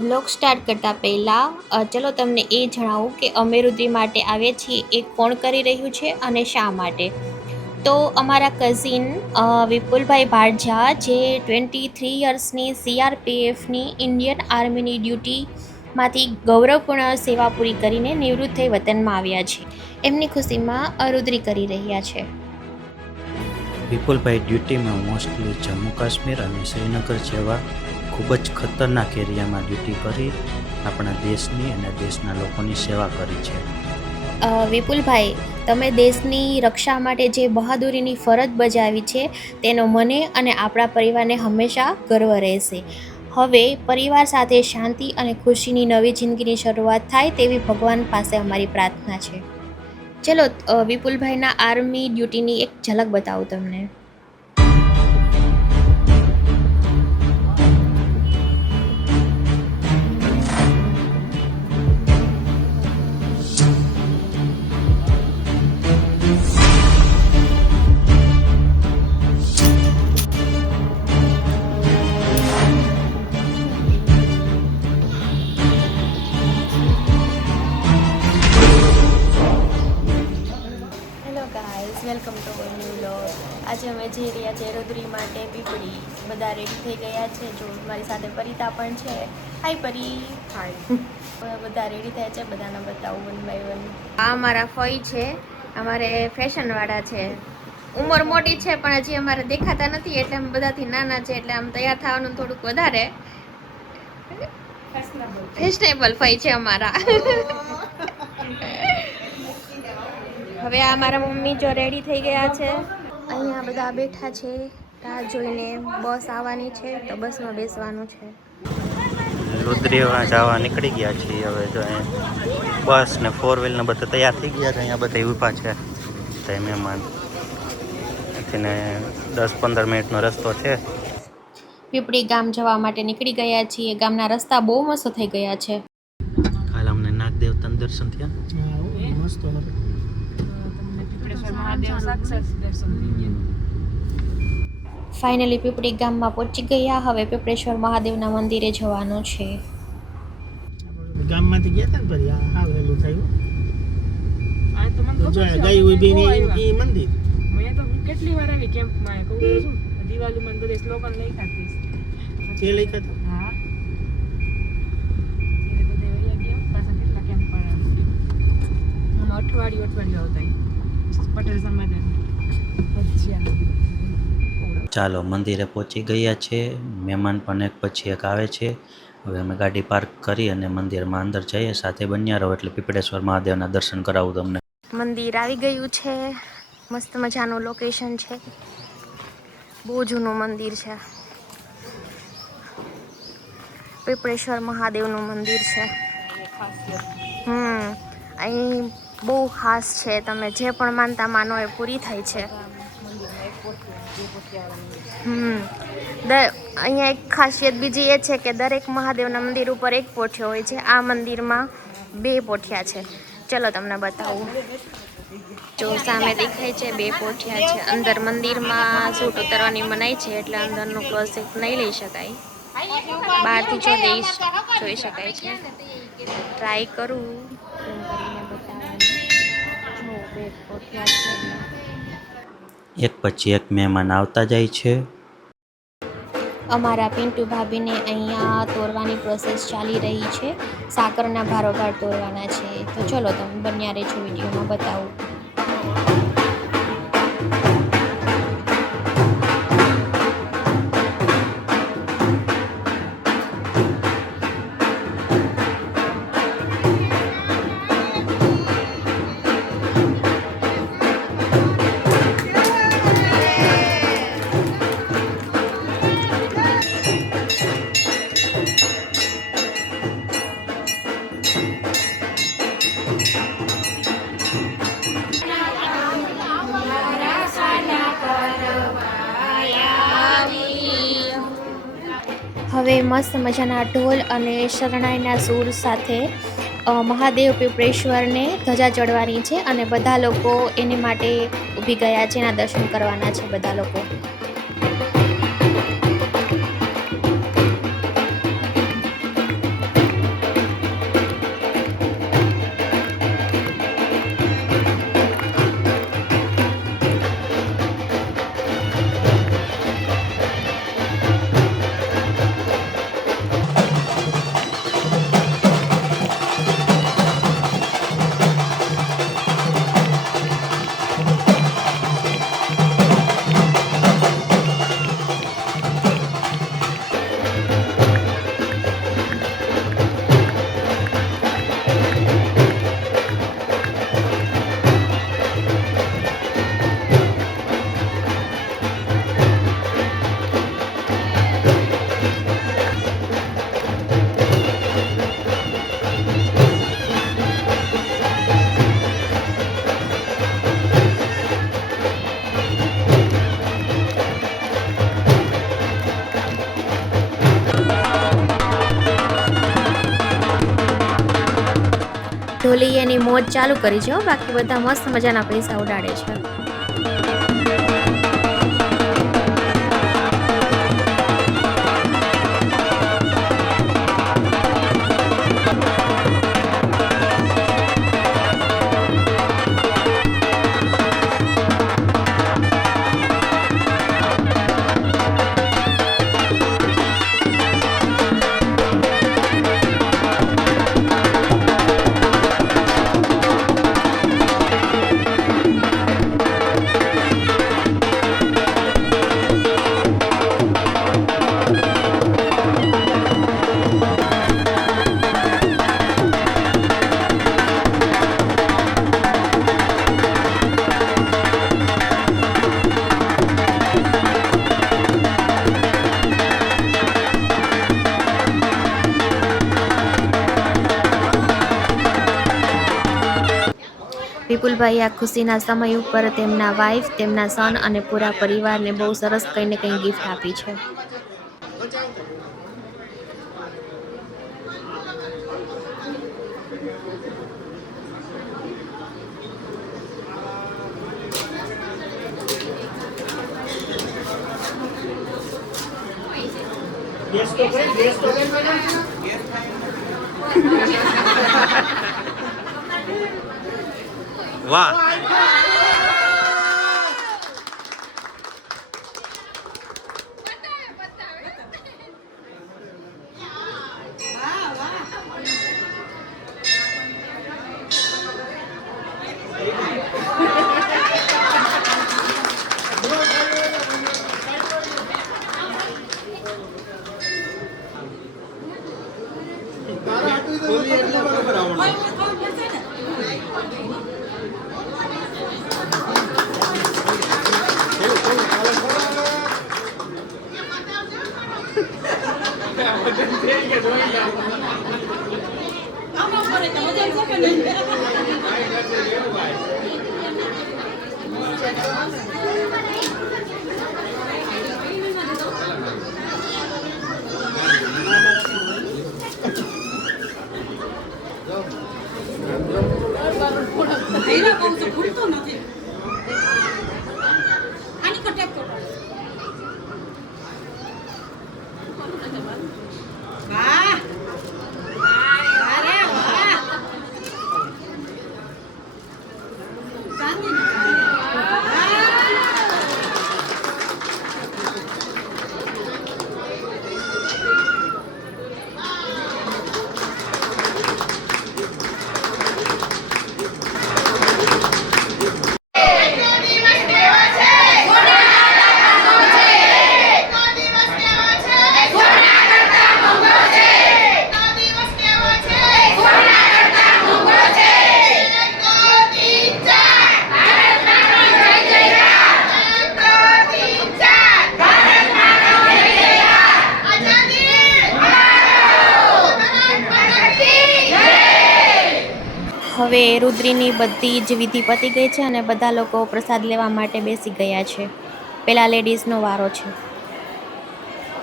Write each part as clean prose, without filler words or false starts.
Vlog start કરતાં પહેલાં ચલો તમને એ જણાવું કે અમે રુદ્રી માટે આવ્યા છીએ એ કોણ કરી રહ્યું છે અને શા માટે. તો અમારા કઝિન વિપુલભાઈ ભાડજા જે 23 યર્સની CRPFની ઇન્ડિયન આર્મીની ડ્યુટીમાંથી ગૌરવપૂર્ણ સેવા પૂરી કરીને નિવૃત્ત થઈ વતનમાં આવ્યા છે. એમની ખુશીમાં રુદ્રી કરી રહ્યા છે. વિપુલભાઈ ડ્યુટીમાં મોસ્ટલી જમ્મુ કાશ્મીર અને શ્રીનગર જેવા ખૂબ જ ખતરનાક એરિયામાં ડ્યુટી કરી આપણા દેશની અને દેશના લોકોની સેવા કરી છે. વિપુલભાઈ, તમે દેશની રક્ષા માટે જે બહાદુરીની ફરજ બજાવી છે તેનો મને અને આપણા પરિવારને હંમેશા ગર્વ રહેશે. હવે પરિવાર સાથે શાંતિ અને ખુશીની નવી જિંદગીની શરૂઆત થાય તેવી ભગવાન પાસે અમારી પ્રાર્થના છે. ચલો વિપુલભાઈના આર્મી ડ્યુટીની એક ઝલક બતાવું તમને. Welcome to our new vlog. આજે અમે જઈ રહ્યા છીએ રુદ્રી માટે પીપળી. બધા રેડી થઈ ગયા છે. જો મારી સાથે પરિતા પણ છે. હાય પરી. હાય. બધા રેડી થયા છે. બધાને બતાવું વન બાય વન. આ મારા ફઈ છે. અમારે ફેશનવાળા છે. ઉંમર મોટી છે પણ હજી અમારે દેખાતા નથી એટલે અમે બધાથી નાના છે એટલે આમ તૈયાર થવાનું થોડુંક વધારે ફેશનેબલ ફઈ છે અમારા. હવે આ મારા મમ્મી જો રેડી થઈ ગયા છે. અહીંયા બધા બેઠા છે રાહ જોઈને. બસ આવવાની છે તો બસમાં બેસવાનું છે. રુદ્રીમાં જવા નીકળી ગયા છીએ. હવે જો બસ ને 4 વ્હીલ ને બધા તૈયાર થઈ ગયા છે. અહીંયા બધા ઊભા છે તો મહેમાન ને 10-15 મિનિટનો રસ્તો છે. પીપળી ગામ જવા માટે નીકળી ગયા છીએ. ગામના રસ્તા બહુ મસ્ત થઈ ગયા છે. કાલ અમને નાગ દેવતાના દર્શન થયા. મસ્ત ફાઇનલી પીપળી ગામમાં પહોંચી ગયા. હવે પીપળેશ્વર મહાદેવના મંદિરે જવાનું છે. ગામમાંથી ગયા હતા ને ફરી આ વેલું થયું. આ તો મને ગઈ ઊભી ની ઈ મંદિર મેં તો કેટલી વાર આવી કેમ્પમાં કહું તો શું દિવાળીમાં બધે સ્લોગન લઈ ખાતી કે લઈ ખાતા. હા એટલે બધે વયા ગયા પાછા કેટલા કેમ્પ પર આવી આમ અઠવાડિયું આવતા પટેલ સમાજ ચાલો મંદિરે પહોંચી ગયા છે. મહેમાન પણ એક પછી એક આવે છે. હવે અમે ગાડી પાર્ક કરી અને મંદિરમાં અંદર જઈએ. સાથે બન્યા રહો એટલે પીપળેશ્વર મહાદેવના દર્શન કરાવું તમને. મંદિર આવી ગયું છે. મસ્ત મજાનું લોકેશન છે. બહુ જૂનું મંદિર છે. પીપળેશ્વર મહાદેવનું મંદિર છે. અહીં બહુ ખાસ છે. તમે જે પણ માનતા માનો એ પૂરી થાય છે. અહીંયા એક ખાસિયત બીજી એ છે કે દરેક મહાદેવના મંદિર ઉપર એક પોઠિયો હોય છે. આ મંદિરમાં 2 પોઠિયા છે. ચલો તમને બતાવું. જો સામે દેખાય છે 2 પોઠિયા છે. અંદર મંદિરમાં સૂટ ઉતરવાની મનાઈ છે એટલે અંદરનું ક્લોઝેટ નહીં લઈ શકાય. બહારથી જોઈ શકાય છે. ટ્રાય કરું એક પછી એક મહેમાન આવતા જાય છે. અમારા પિન્ટુ ભાભીને અહીંયા તોરવાની પ્રોસેસ ચાલી રહી છે. સાકરના ભારોભાર તોરવાના છે. તો ચલો તમે બન્યા રહેજો, વિડીયોમાં બતાવું. હવે મસ્ત મજાના ઢોલ અને શરણાઈના સૂર સાથે મહાદેવ પીપળેશ્વરને ધજા ચડવાની છે અને બધા લોકો એને માટે ઊભી ગયા છે. એના દર્શન કરવાના છે બધા લોકો. ઢોલી એની મોજ ચાલુ કરી છે હો, બાકી બધા મસ્ત મજાના પૈસા ઉડાડે છે. વિપુલભાઈ આ ખુશીના સમય ઉપર તેમના વાઈફ, તેમના સન અને પૂરા પરિવારને બહુ સરસ કંઈ ને કંઈ ગિફ્ટ આપી છે. વાહ. હવે રુદ્રીની બધી જ વિધિ પતી ગઈ છે અને બધા લોકો પ્રસાદ લેવા માટે બેસી ગયા છે. પેલા લેડીઝનો વારો છે.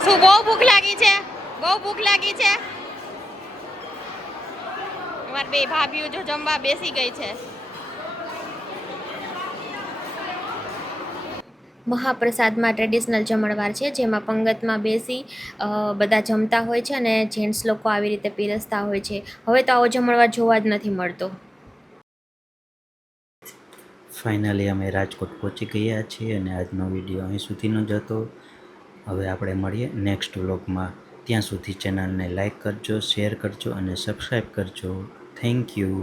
શું બહુ ભૂખ લાગી છે? બહુ ભૂખ લાગી છે? અમારી બે ભાભીઓ જો જમવા બેસી ગઈ છે. મહાપ્રસાદમાં ટ્રેડિશનલ જમણવાર છે, જેમાં પંગતમાં બેસી બધા જમતા હોય છે અને જેન્ટ્સ લોકો આવી રીતે પીરસતા હોય છે. હવે તો આવો જમણવાર જોવા જ નથી મળતો. ફાઇનલી અમે રાજકોટ પહોંચી ગયા છીએ અને આજનો વિડીયો અહીં સુધીનો જ હતો. હવે આપણે મળીએ નેક્સ્ટ વ્લોગમાં. ત્યાં સુધી ચેનલને લાઈક કરજો, શેર કરજો અને સબસ્ક્રાઈબ કરજો. Thank you.